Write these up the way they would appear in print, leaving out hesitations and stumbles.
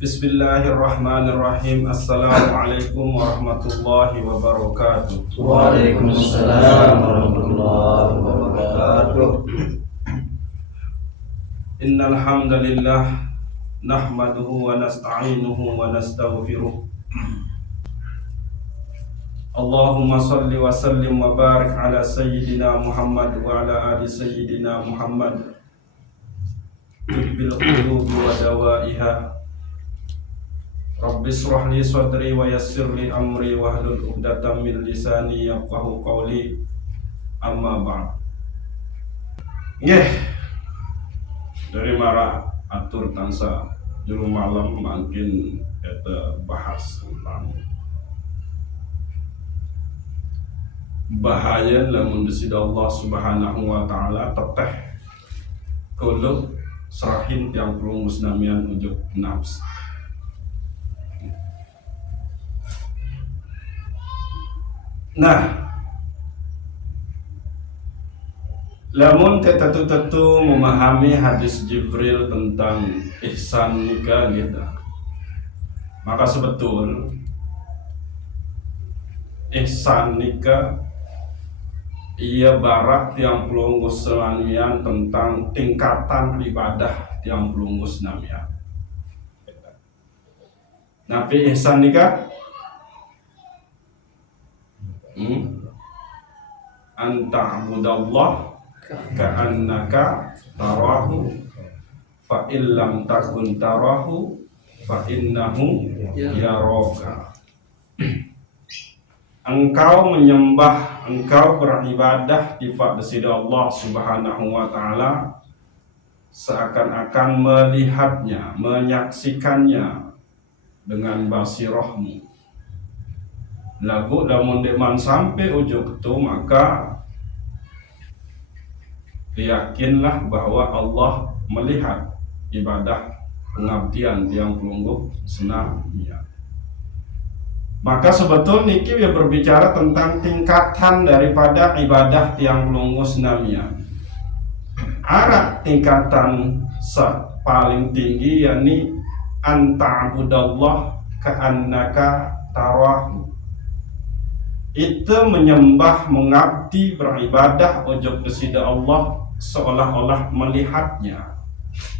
Bismillahirrahmanirrahim. Assalamualaikum warahmatullahi wabarakatuh. Waalaikumsalam warahmatullahi wabarakatuh. Innal hamdalillah nahmaduhu wa nasta'inuhu wa nastaghfiruh. Allahumma shalli wa sallim wa barik ala sayyidina Muhammad wa ala ali sayyidina Muhammad bil qulubi wa dawaiha. Rabbi shrah li sadri wa yassir li amri wahlul 'uqdatam min lisani yafqahu qawli. Amma ba'd. Dari mara atur tansa juru malam makin kita bahas tentang bahaya lamun disida Allah Subhanahu wa taala teteh kulo serahin yang perlu musnamian ujuk nafs. Nah, lamun tentu memahami hadis Jibril tentang ihsan nikah gitu, maka sebetul ihsan nikah ia barak yang pelunggus selamian tentang tingkatan ibadah yang pelunggus namian. Nabi ihsan nikah anta abudallah ka'annaka tarahu fa illam takun tarahu fa innahu yaraka. Engkau menyembah, engkau beribadah di sisi Allah Subhanahu wa taala seakan-akan melihatnya, menyaksikannya dengan basirahmu. Lagu lamun deman sampai ujung itu, maka yakinlah bahwa Allah melihat ibadah pengabdian yang pelungguh senamnya. Maka sebetulnya niki ya berbicara tentang tingkatan daripada ibadah yang pelungguh senamnya. Arah tingkatan paling tinggi yakni anta'budallah ka'annaka tarahu. Itu menyembah, mengabdi, beribadah ujub kesida Allah seolah-olah melihatnya.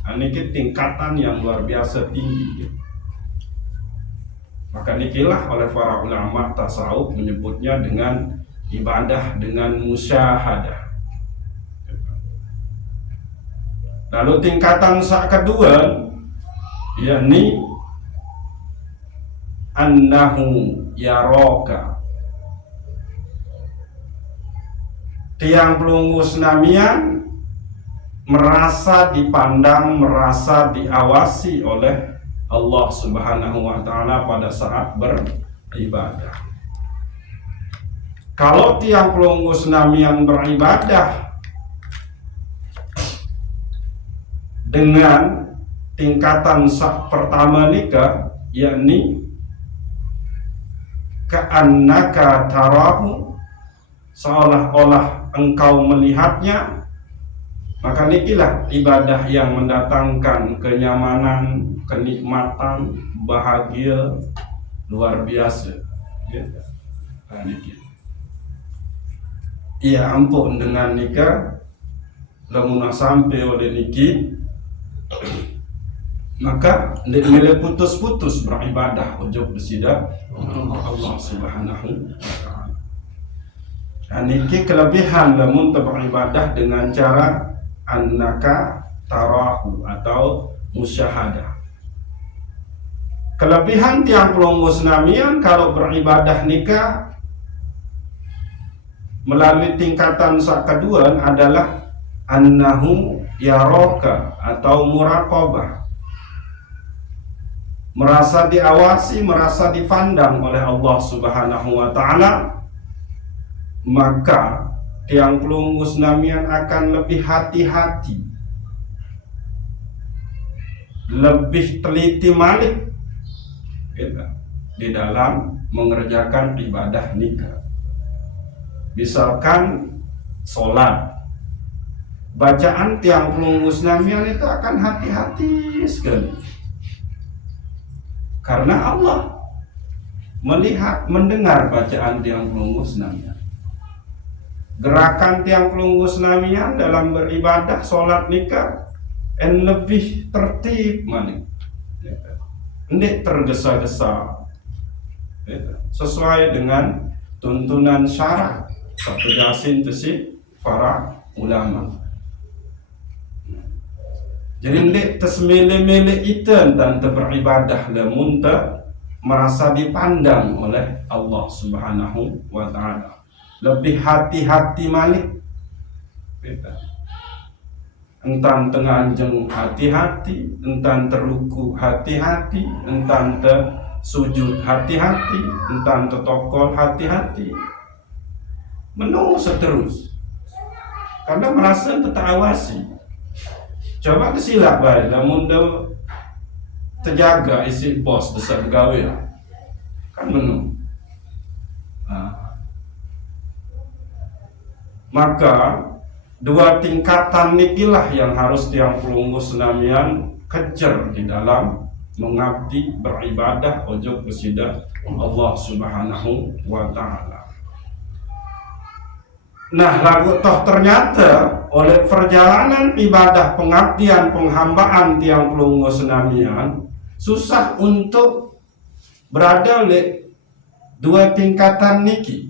Ini tingkatan yang luar biasa tinggi. Maka nikilah oleh para ulama tasawuf menyebutnya dengan ibadah dengan musyahadah. Lalu tingkatan kedua yakni annahu yaraka. Tiang pelunggu senamian merasa dipandang, merasa diawasi oleh Allah Subhanahu wa taala pada saat beribadah. Kalau tiang pelunggu senamian beribadah dengan tingkatan pertama nikah yakni ka'annaka tarahu, seolah-olah engkau melihatnya, maka nikilah ibadah yang mendatangkan kenyamanan, kenikmatan, bahagia luar biasa. Ia ampun dengan nikah lamun sampai oleh niki, maka nilai putus-putus beribadah ujub besida Allah Subhanahu wa taala. Niki kelebihan lamun beribadah dengan cara annaka tarahu atau musyahadah. Kelebihan tiang pelunggu senamian kalau beribadah nikah melalui tingkatan kedua adalah annahu yaraka atau muraqabah. Merasa diawasi, merasa dipandang oleh Allah Subhanahu wa taala, maka tiang pelunggu senamian akan lebih hati-hati, lebih teliti malik di dalam mengerjakan ibadah nikah. Misalkan sholat, bacaan tiang pelunggu senamian itu akan hati-hati sekali. Karena Allah melihat, mendengar bacaan tiang pelunggu senamian. Gerakan tiang pelunggu senamian dalam beribadah sholat nikah en lebih tertib manik. Ndik tergesa-gesa. Sesuai dengan tuntunan syara satu jasin tesi para ulama. Jadi ndik tersemele-mele itu dan beribadah lamun merasa dipandang oleh Allah Subhanahu wa taala. Lebih hati-hati malik. Entan tengah anjeng hati-hati, entan terluku hati-hati, entan sujud hati-hati, entan tertokol hati-hati. Menunggu seterus. Karena merasa tertawasi. Coba kesilap baik, namun terjaga isi bos besar gawe kan menunggu. Maka dua tingkatan nikilah yang harus tiang pelunggu senamian kejar di dalam mengabdi beribadah ojo kesida Allah Subhanahu wa taala. Nah, lagu toh ternyata oleh perjalanan ibadah pengabdian penghambaan tiang pelunggu senamian susah untuk berada di dua tingkatan niki.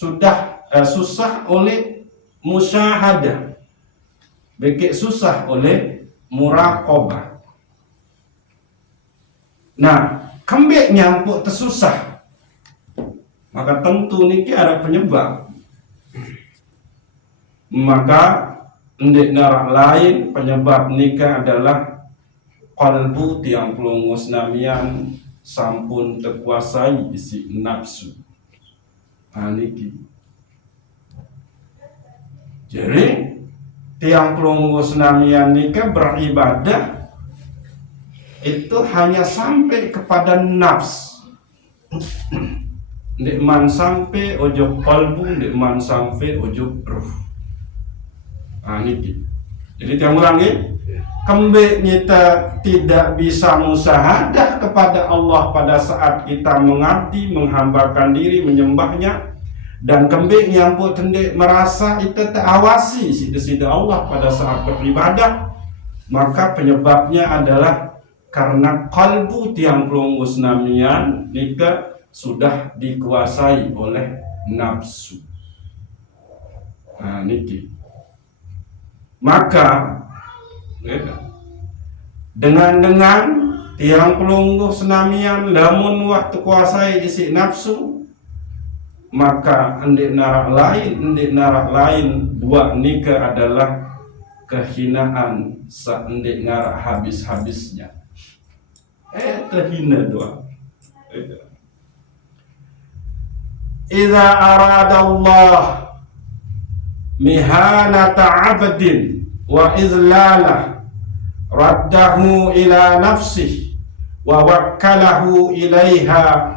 Susah oleh musyahadah, bekik susah oleh muraqabah. Nah, kembek nyampuk tersusah, maka tentu niki ada penyebab. Maka ndik narak lain penyebab nikah adalah qalbu tiang pelunggu senamian sampun terkuasai isi nafsu. Niki. Jadi tiang pelunggu senamian nikah beribadah itu hanya sampai kepada nafs. Ndik man sampai ojo qalbu, ndik man sampai ojo ruh. Niki. Jadi tiang ulangi, kembali kita tidak bisa musyahadah kepada Allah pada saat kita mengabdi, menghambakan diri, menyembahnya, dan kembali nyampuk tendik merasa itu terawasi sida-sida Allah pada saat beribadah, maka penyebabnya adalah karena kalbu tiang pelunggu senamian nika sudah dikuasai oleh nafsu. Niki. Maka dengan tiang pelunggu senamian lamun waktu kuasai isi nafsu, maka endik narak lain buat nikah adalah kehinaan endik ngarak habis-habisnya. Terhina doa. Idza arada Allah mihanata 'abdin wa izlalah raddahu ila nafsihi wa wakkalahu ilaiha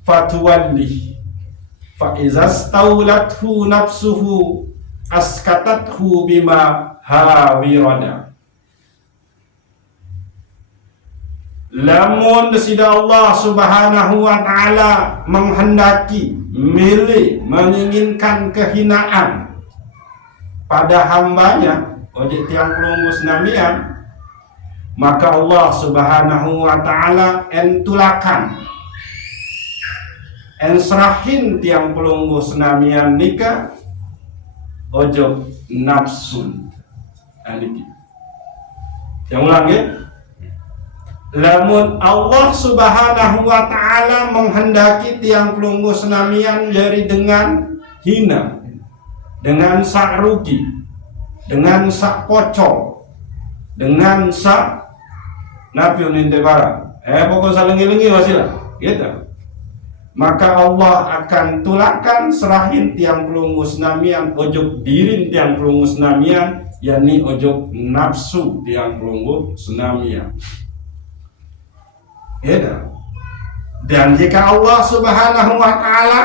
fatwalli fa iza stawlathu nafsuhu askatathu bima hawirada. Lamun sida Allah Subhanahu wa taala menghendaki, milih, menginginkan kehinaan pada hambanya ojek tiang pelunggu senamian, maka Allah Subhanahu wa taala entulakan ensrahin tiang pelunggu senamian nikah ojo nafsun. Yang ulangi, lamun Allah Subhanahu wa taala menghendaki tiang pelunggu senamian dari dengan hina, dengan sak rugi, dengan sak pocong, dengan sak nafiun intibara, pokok salengi-lengi wasilah, gitu. Maka Allah akan tulakan serahin tiang pelunggu senamian ojok dirin tiang pelunggu senamian, yakni ojok nafsu tiang pelunggu senamian. Gitu. Dan jika Allah Subhanahu wa taala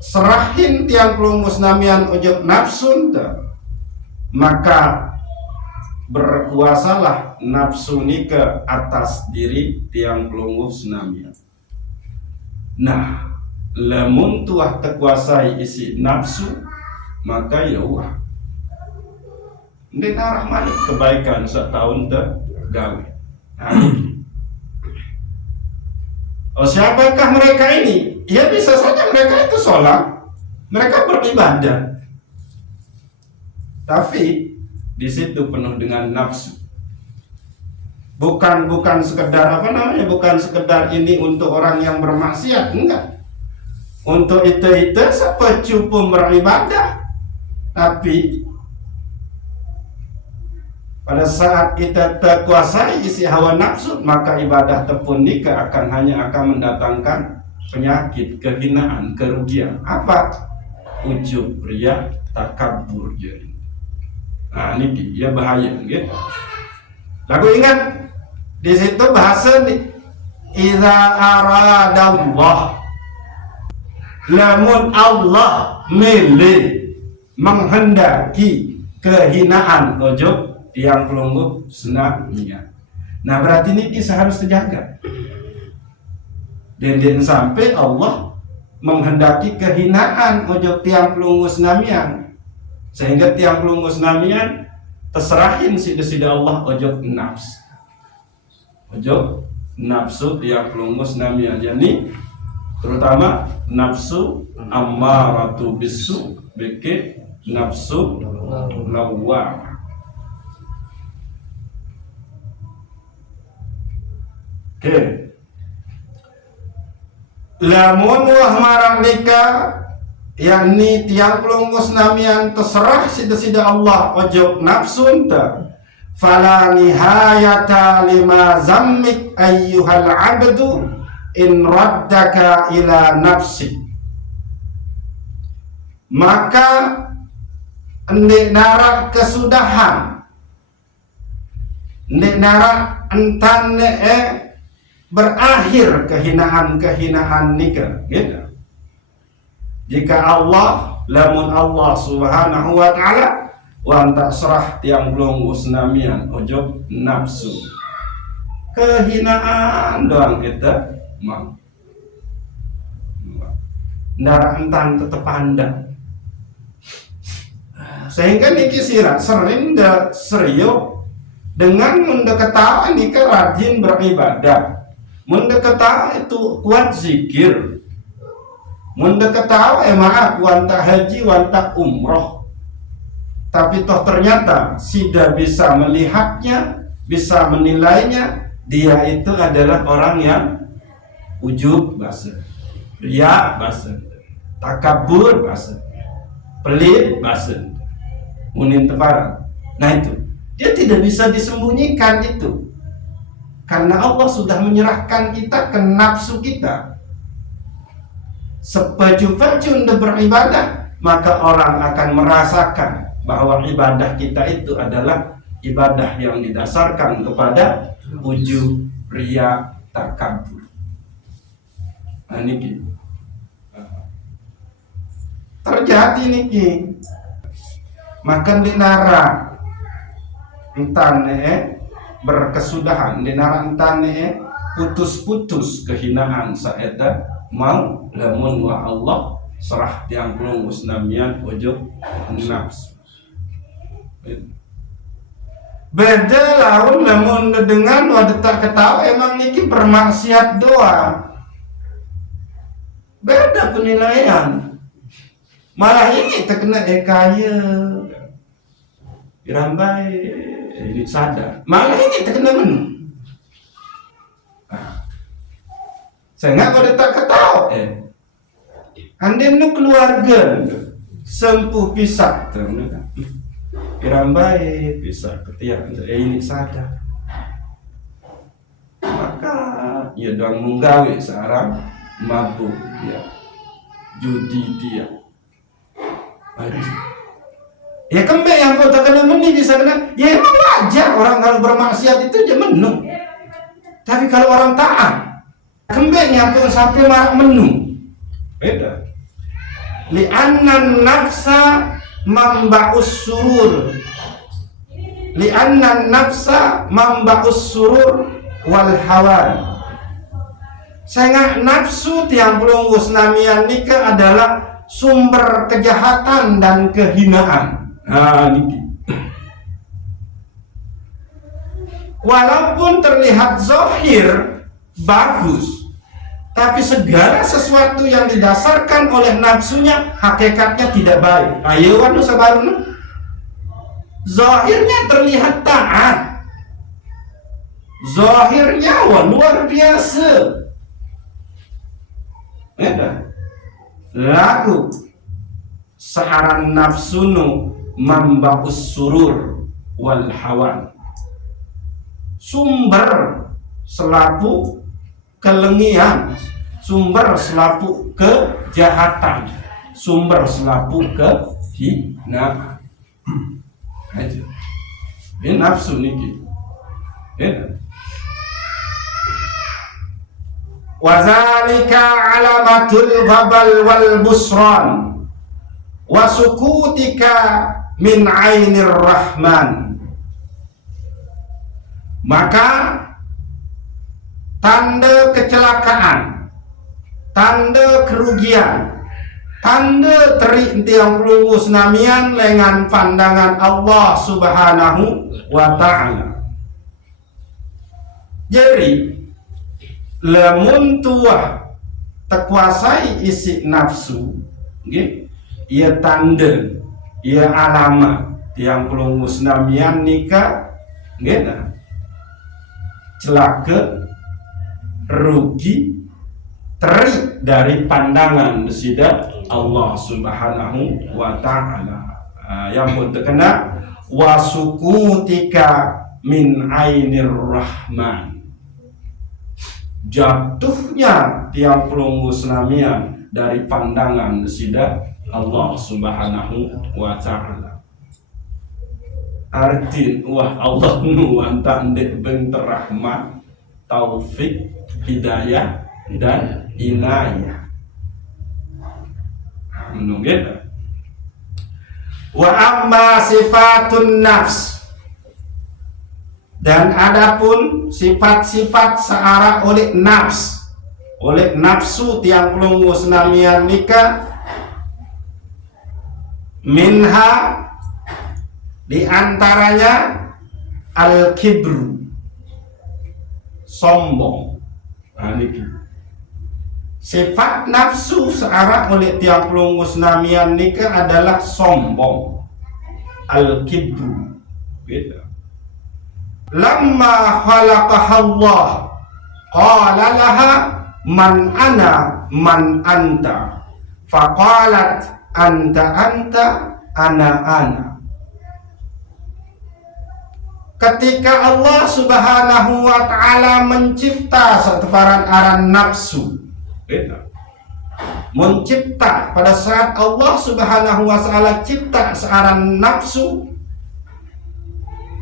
serahin tiang pelunggu senamian ojok nafsun, maka berkuasalah nafsu ni ke atas diri tiang pelungguh senamian. Nah, lamun tuah terkuasai isi nafsu, maka ya wah ini narah malik kebaikan setahun tergawe. Oh, siapakah mereka ini? Ya bisa saja mereka itu sholat, mereka beribadah, tapi di situ penuh dengan nafsu. Bukan sekedar bukan sekedar ini untuk orang yang bermaksiat, enggak. Untuk itu siapa cukup beribadah, tapi pada saat kita terkuasai isi hawa nafsu, maka ibadah tepun nikah hanya akan mendatangkan penyakit, kehinaan, kerugian. Apa? Ujub, riya, takabur. Nah, ini dia bahaya, gitu. Lalu ingat di situ bahasa nih, idza aradallah, lamun Allah milih menghendaki kehinaan ujub yang pelungguh senamian. Nah, berarti ini kisah harus terjaga. Dan sampai Allah menghendaki kehinaan ujub tiang pelungguh senamian, sehingga tiang pelungguh senamian terserahin sida Allah ujub nafsu tiang pelungguh senamian. Jadi terutama nafsu ammaratu bisu, beke nafsu lawwamah. Okay. Lamun wah marang nikah, yakni tiang pelungguh senamian terserah sida Allah ojok nafsun ta, fala nihayata lima zammik ayyuhal abdu in raddaka ila nafsi. Maka ndek narak kesudahan, ndek narak entan berakhir kehinaan nikah, gitu. Jika lamun Allah subhanahu wa ta'ala wan tak serah tiang pelungguh senamian ujub nafsu, kehinaan doang kita mau ndarah entan tetep pandang, sehingga niki sirat sering serius dengan mendekatawa nikah rajin beribadah, mendekatawa itu kuat zikir, mendekatawa maaf wanta haji wanta umroh, tapi toh ternyata tidak bisa melihatnya, bisa menilainya, dia itu adalah orang yang ujub bahasa, riya bahasa, takabur bahasa, pelit bahasa, munin teparan. Nah itu dia tidak bisa disembunyikan itu, karena Allah sudah menyerahkan kita ke nafsu kita. Sepaju-paju untuk beribadah, maka orang akan merasakan bahwa ibadah kita itu adalah ibadah yang didasarkan kepada ujub, riya, takabur. Nah niki terjadi niki, maka dinara entane berkesudahan, dinara entane putus-putus kehinaan saeta mau lamun wa Allah serah tiang pelungguh senamian ujub nafsu. Beda laun lamun dengan wadah tak ketawa emang niki bermaksiat doa, beda penilaian. Malah ini terkena kaya dirambai ini sadar, malah ini terkena menu. Sehingga pada tak ketawa anda nu keluarga sempuh pisah dirambai pisah ketiak ini sadar, maka ia doang menggawe seorang mabuk dia, judi dia. Ya kembali yang kau tak kena meni bisa kena. Ya emang wajar orang kalau bermaksiat itu dia menu. Tapi kalau orang taat, kembali yang kau sampai marah menu. Beda. Li'anna nafsa mamba'us surur li'anna nafsa mamba'us surur wal hawan. Sehingga nafsu tiang pelunggus namian nika adalah sumber kejahatan dan kehinaan. Nah, niki. Walaupun terlihat zahir bagus, tapi segala sesuatu yang didasarkan oleh nafsunya hakikatnya tidak baik. Ayo anu sabaruna. Zahirnya terlihat taat. Zahirnya luar biasa. Laku saharan nafsunu mamba'us surur wal hawan. Sumber selapu kelengian, sumber selapu kejahatan, sumber selapu kehinaan. Ini nafsu niki. Wazalika alamatul ghabal wal busran wa sukutika min ainir rahman. Maka tanda kecelakaan, tanda kerugian, tanda teri tiang pelunggus namian lengan pandangan Allah Subhanahu wa ta'ala. Jadi lamun tuah terkuasai isi nafsu, okay? Ia tanda, ia alamat tiang pelunggus namian nikah, okay? Celaka, rugi, teri dari pandangan besida Allah Subhanahu wa ta'ala. Yang pun terkena wasukutika min ainir rahman. Jatuhnya tiang pelunggus namian dari pandangan besida Allah Subhanahu wa ta'ala. Artin wah Allah nuwanta ndek bentar rahmat, taufik, hidayah dan inayah. Menunggu. Wa amma sifatun nafs, dan adapun sifat-sifat searah oleh nafsu tiang pelunggus namian nika, minha di antaranya al-kibru, sombong. Nah, ini sifat nafsu searah oleh tiang pelunggus namian nika adalah sombong, al-kibru. Beda. Lamma khalaqaha Allah qala laha man ana man anta, faqalat anta ana. Ketika Allah Subhanahu wa ta'ala mencipta seteparan aran nafsu, mencipta pada saat Allah Subhanahu wa ta'ala cipta searan nafsu,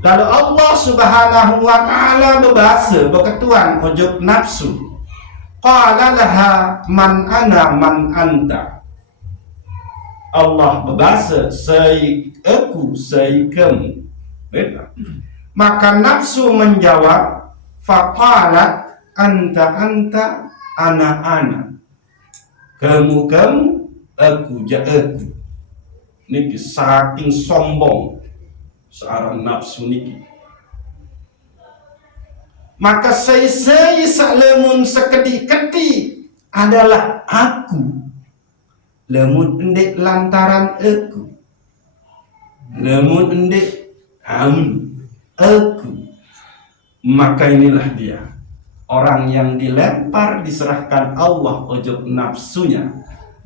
lalu Allah Subhanahu wa ta'ala berbahasa berketuan ujub nafsu, qala laha man ana man anta. Allah berbahasa sei aku sei kamu. Maka nafsu menjawab, faqalat anta ana. Kamu aku aku. Niki saking sombong seorang nafsu niki. Maka saya saklemun sekedi-kedi adalah aku. Lemun endek lantaran aku. Lemun endek aku. Maka inilah dia, orang yang dilempar diserahkan Allah ujub nafsunya,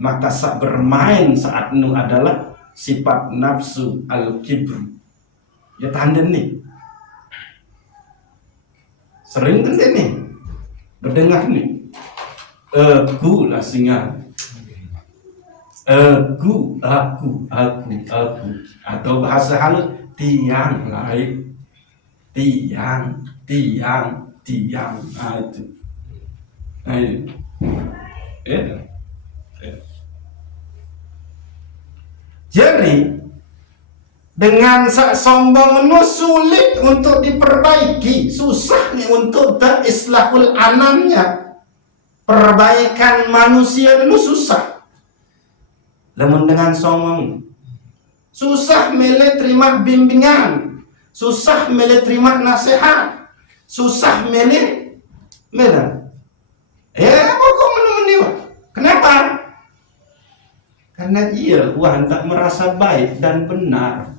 maka sak bermain saat nu adalah sifat nafsu al-kibru. Ya tanda nih, sering tanda nih berdengar nih, aku lah singa, aku, atau bahasa halus tiang lain, tiang. Nah, itu. Jadi Dengan sombong nu sulit untuk diperbaiki, susah nih untuk berislahul anamnya. Perbaikan manusia itu susah. Namun dengan sombong, susah mele terima bimbingan, susah mele terima nasihat, susah mele. Pokok meniwa. Kenapa? Karena hendak merasa baik dan benar.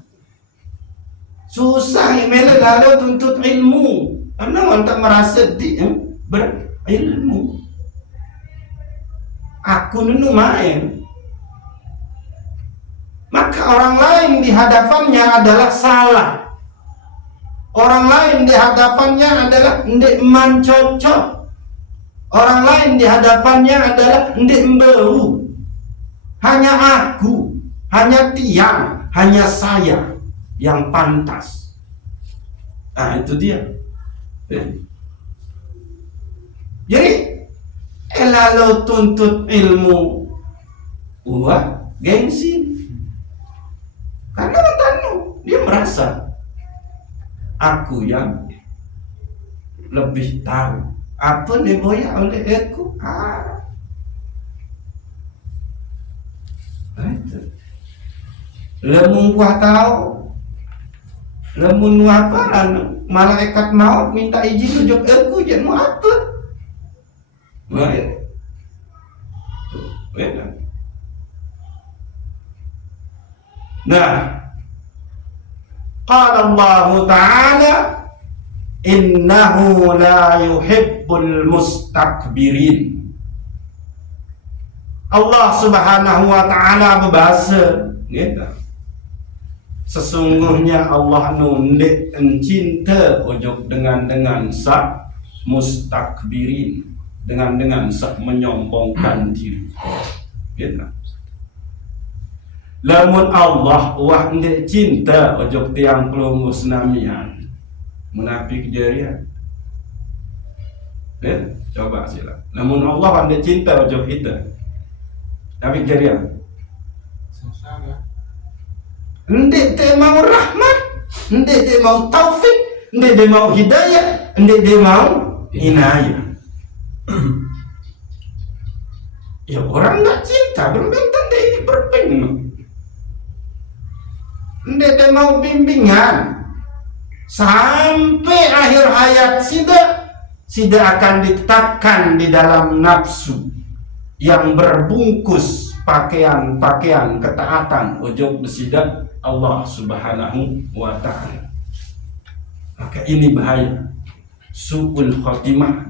Susah mele lalu tuntut ilmu, karena hendak merasa berilmu. Aku nunu main. Maka orang lain di hadapannya adalah salah. Orang lain di hadapannya adalah ndek mancocok. Orang lain di hadapannya adalah ndek mbeu. Hanya aku, hanya tiang, hanya saya yang pantas. Nah, itu dia. Jadi, lalu tuntut ilmu, gengsi. Karena dia merasa aku yang lebih tahu apa nih boya oleh aku. Lemun gua tahu, lemun apa malaikat maut minta izin ujuk aku jadi mau apa? Baik. Nah, qala Allah Ta'ala innahu la yuhibbul mustakbirin. Allah Subhanahu wa Ta'ala berbahasa gitu. Sesungguhnya Allah nundek cinta ujung dengan sak mustakbirin, dengan sak menyombongkan diri gitu. Lamun Allah ndek cinta ujung tiang pelungus namian munafik jarian. Coba sila. Lamun Allah ndek cinta ujung kita munafik jarian. Ndek te mau rahmat, ndek te mau taufik, ndek te mau hidayah, ndek te mau inayah. Ya orang nggak cinta belum tentu ini berpengaruh. Ndek mau bimbingan sampai akhir hayat sida akan ditetapkan di dalam nafsu yang berbungkus pakaian ketaatan ujung besida Allah Subhanahu wa Ta'ala. Maka ini bahaya, su'ul khotimah.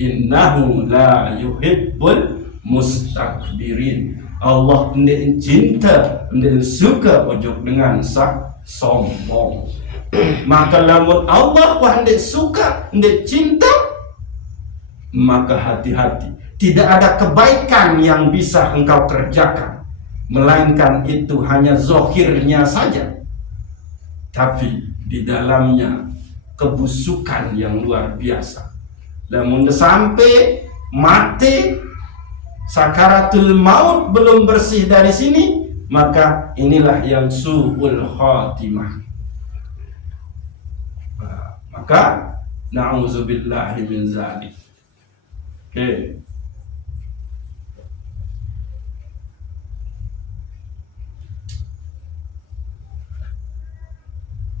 Innahu la yuhibbul mustakbirin. Allah ndek cinta, ndek suka ujung dengan sak sombong. Maka lamun Allah ndek suka, ndek cinta, maka hati-hati. Tidak ada kebaikan yang bisa engkau kerjakan, melainkan itu hanya zohirnya saja, tapi di dalamnya kebusukan yang luar biasa. Lamun sampai mati sakaratul maut belum bersih dari sini, maka inilah yang su'ul khatimah. Maka na'udzubillahi min zalik. Oke.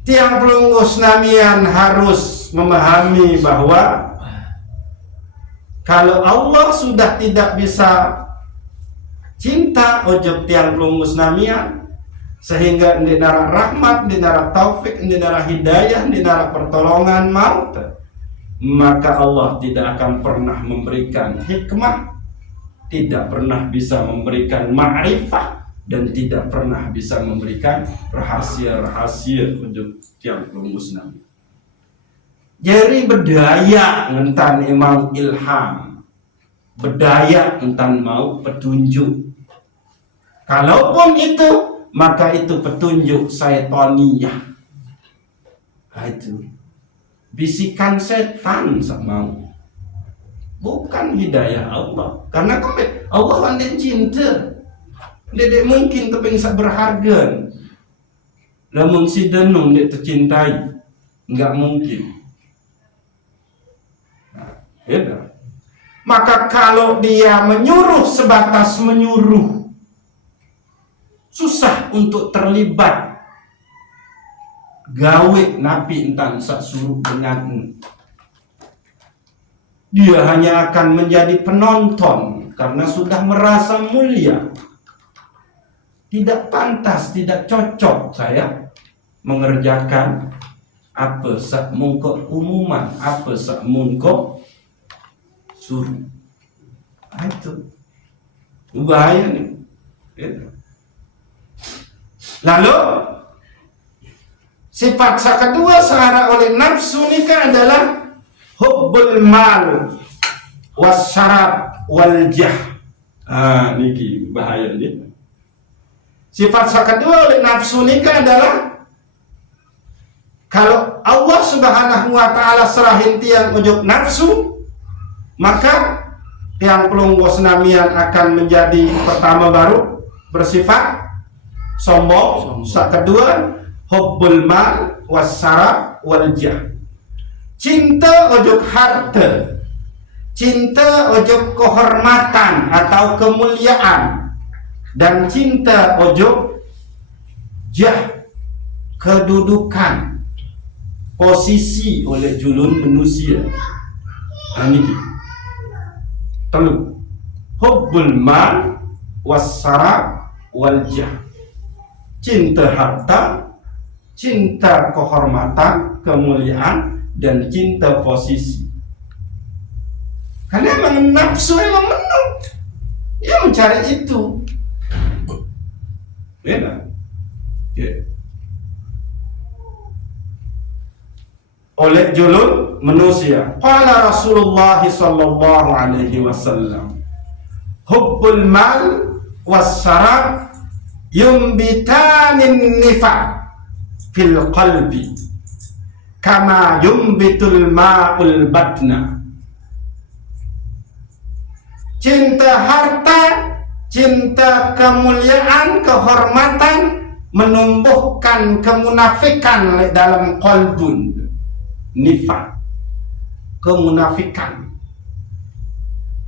Tiang pelungus namian harus memahami bahwa kalau Allah sudah tidak bisa cinta ujub tiang pelungus namian, sehingga di darah rahmat, di darah taufik, di darah hidayah, di darah pertolongan maut, maka Allah tidak akan pernah memberikan hikmah, tidak pernah bisa memberikan ma'rifah, dan tidak pernah bisa memberikan rahasia-rahasia ujub tiang pelungus namian. Jadi berdaya ngentan imam ilham, berdaya ngentan mau petunjuk. Kalaupun itu, maka itu petunjuk syaitaniyah. Nah, itu bisikan setan sama, bukan hidayah Allah. Karena Allah pandai cinta. Dek mungkin tapi sak berharga. Lamun si denung dek tercintai, nggak mungkin. Ya. Maka kalau dia menyuruh sebatas menyuruh, susah untuk terlibat. Gawe napi entan sak suruh dengan dia hanya akan menjadi penonton karena sudah merasa mulia. Tidak pantas, tidak cocok saya mengerjakan apa sak mungkok umuman, apa sak mungkok suruh. Itu bahaya nih. Lalu sifat kedua sehara oleh nafsu nikah adalah hubbul mal wasyarab wal jah. Niki bahaya nih. Sifat kedua oleh nafsu nikah adalah kalau Allah Subhanahu wa taala serahin tiang ujuk nafsu, maka tiang pelunggu senamian akan menjadi pertama baru bersifat sombong. Kedua hubbul mal wasyarab wal jah. Cinta ujuk harta, cinta ujuk kehormatan atau kemuliaan, dan cinta ujuk jah, kedudukan, posisi oleh julun manusia. Ini telu hubbul mal wasyarab wal jah. Cinta harta, cinta kehormatan, kemuliaan, dan cinta posisi. Karena emang nafsu emang menang, dia mencari itu. Beda. Yeah. Oleh julun manusia. Qala Rasulullah sallallahu alaihi wasallam, hubbul mal wasyarab yumbitanin nifaq fil qalbi kama yumbitul ma'ul batna. Cinta harta, cinta kemuliaan, kehormatan menumbuhkan kemunafikan dalam qalbun. Nifaq, kemunafikan.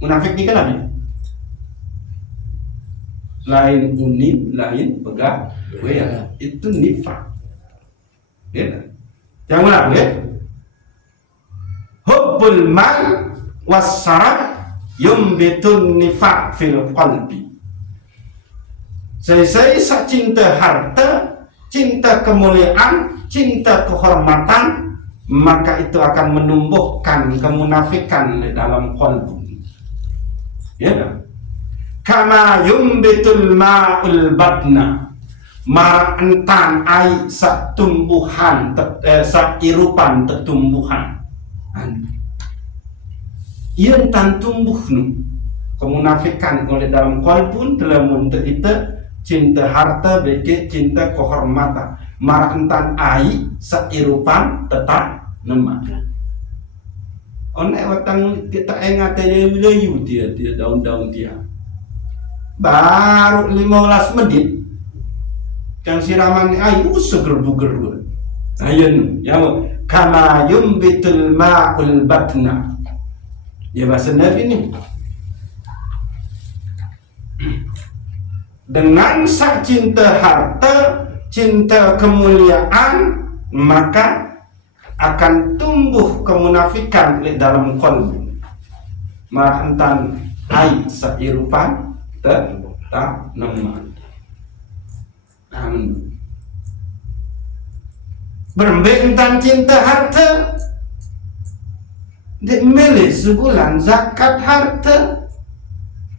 Munafik ini kan apa? Lain unik, lain pegang, itu nifaq. Ya. Yang ulang ya. Hubbul mal wasyarab yumbitun nifaq fil qalbi. Saya cinta harta, cinta kemuliaan, cinta kehormatan, maka itu akan menumbuhkan kemunafikan di dalam qalbu. Ya. Kama yumbitul ma'ul batna, marantan ai sak tumbuhan sak irupan tertumbuhan. Ieu tan tumbuh nu kemunafikan oleh dalam qalbun dalam kita cinta harta beke cinta kehormatan marantan ai sak irupan tetap nemah. Onek watang kita ingat leyu dia daun-daun dia. Baru 15 menit yang siraman ayu seger buger. Ayun ya kama yumbitul ma'ul batna. Ya bahasa Nabi ini. Dengan sak cinta harta, cinta kemuliaan, maka akan tumbuh kemunafikan di dalam qalbu. Mahantan ai sairupan tak nama. Berbentan cinta harta, ndik milih sebulan zakat harta,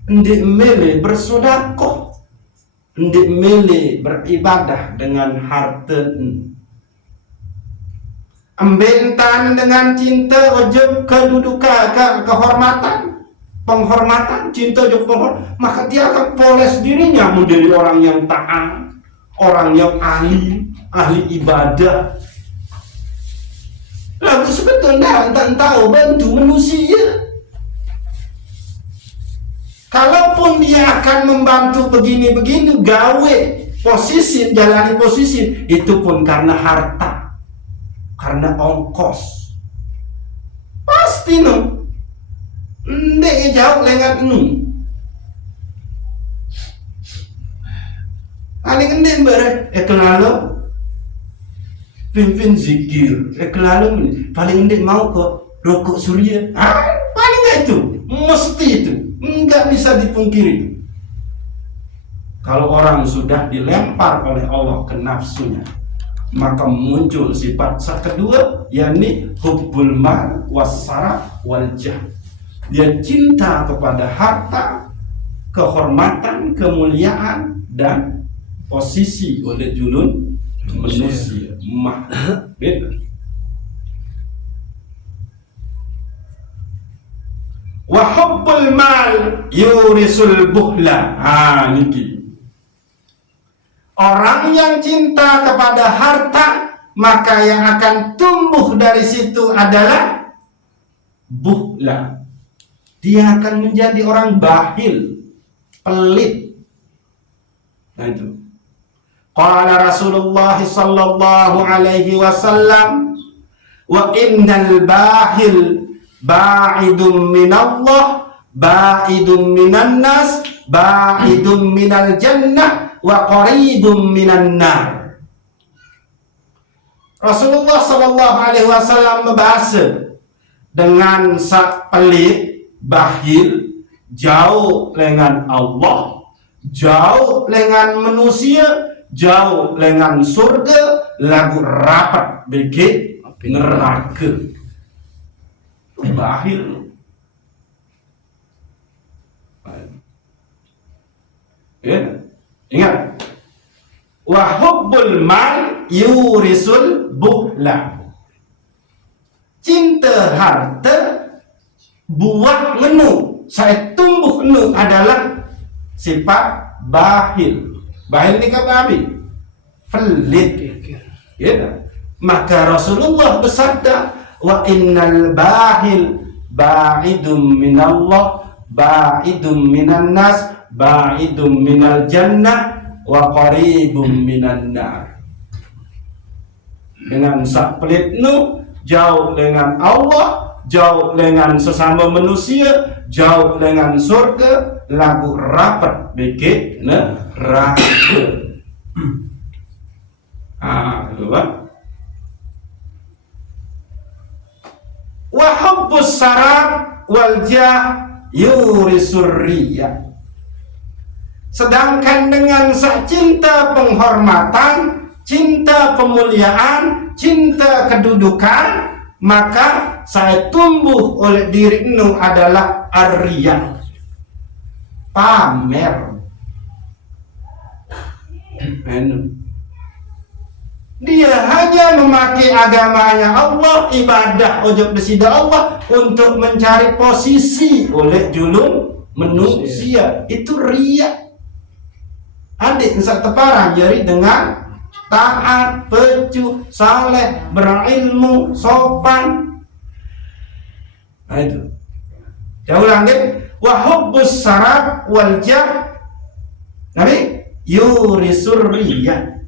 ndik milih bersedekah, ndik milih beribadah dengan harta. Ambentan dengan cinta ujub kedudukan, kehormatan, penghormatan, cinta ujub penghormatan, maka dia akan poles dirinya menjadi orang yang taat, orang yang ahli ibadah. Lalu sebetulnya tak tahu bantu manusia. Kalaupun dia akan membantu begini-begini, gawe posisi, jalani posisi, itu pun karena harta, karena ongkos. Pasti no. Ndek jauh lengan nu. Paling ndek bare kelalo pimpin zikir, kelalo paling ndek mau kok rokok surya. Paling itu, mesti itu. Enggak bisa dipungkiri. Kalau orang sudah dilempar oleh Allah ke nafsunya, maka muncul sifat kedua, yakni hubbul mal wassara wal jah. Dia cinta kepada harta, kehormatan, kemuliaan, dan posisi oleh julun manusia. Beda. Wa hubbul mal yurisul buhla. Niki. Orang yang cinta kepada harta, maka yang akan tumbuh dari situ adalah buhla. Dia akan menjadi orang bakhil, pelit. Nah itu. Qala Rasulullah sallallahu alaihi wasallam, wa innal bakhil ba'idun minallah, ba'idun minan nas, ba'idun minal jannah, wa qaribun minan nar. Rasulullah sallallahu alaihi wasallam membahas dengan sak pelit, bakhil, jauh dengan Allah, jauh dengan manusia, jauh dengan surga, lagu rapat bege neraka. Bakhil. Ya, ingat. Wa hubbul mal yurisul buhla. Cinta harta buat menu, saya tumbuh menu adalah sifat bakhil. Bakhil ini kan Nabi pelit. Ya. Maka Rasulullah bersabda, wa innal bahil ba'idum minallah, ba'idum minan nas, ba'idum minal jannah, wa qaribum minan nar. Dengan sak pelit nu, jauh dengan Allah, jauh dengan sesama manusia, jauh dengan surga, lagu rapat bege neraka. Dua. Wa hubbus sarab wal jah yurisur riya. Sedangkan dengan cinta penghormatan, cinta pemuliaan, cinta kedudukan, maka saya tumbuh oleh diri nu adalah ar-riya, pamer. Dia hanya memakai agamanya Allah, ibadah ojok besida Allah untuk mencari posisi oleh julung manusia. Itu riya. Adik bisa teparang jadi dengan taat, pecuh, saleh, berilmu, sopan. Nah itu. Saya ulang deh. Wa hubbus sarab wal jah. Nabi yurisur riya.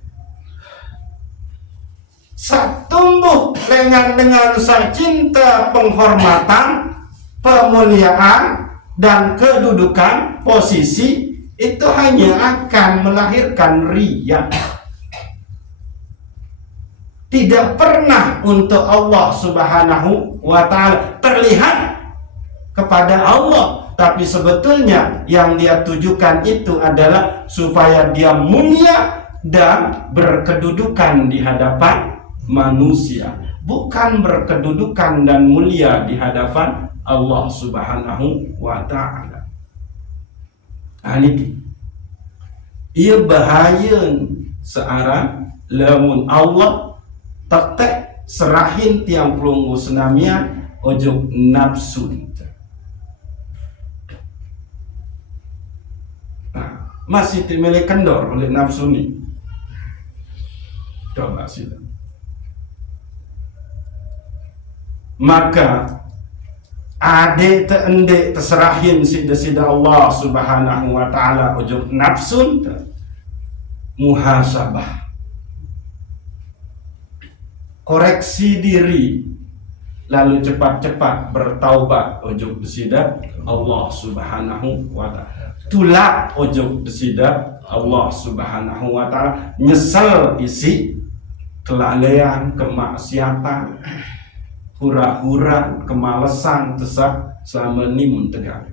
Tumbuh dengan cinta penghormatan, pemuliaan, dan kedudukan posisi, itu hanya akan melahirkan riya. Tidak pernah untuk Allah subhanahu wa ta'ala terlihat kepada Allah, tapi sebetulnya yang dia tujukan itu adalah supaya dia mulia dan berkedudukan di hadapan manusia, bukan berkedudukan dan mulia di hadapan Allah subhanahu wa ta'ala. Ini ia bahaya searang lamun Allah tetek serahin tiang pelunggu senamian ojo nafsu. Nah, masih dimiliki kendor oleh nafsu ini. Coba sila. Maka ade te ende terserahin sida Allah subhanahu wa ta'ala ujub nafsun muhasabah, koreksi diri, lalu cepat-cepat bertaubat ujub sida Allah subhanahu wa ta'ala, tulak ujub sida Allah subhanahu wa ta'ala, nyesel isi kelalaian, kemaksiatan, hura-hura, kemalesan, tesak selama ini mentegak.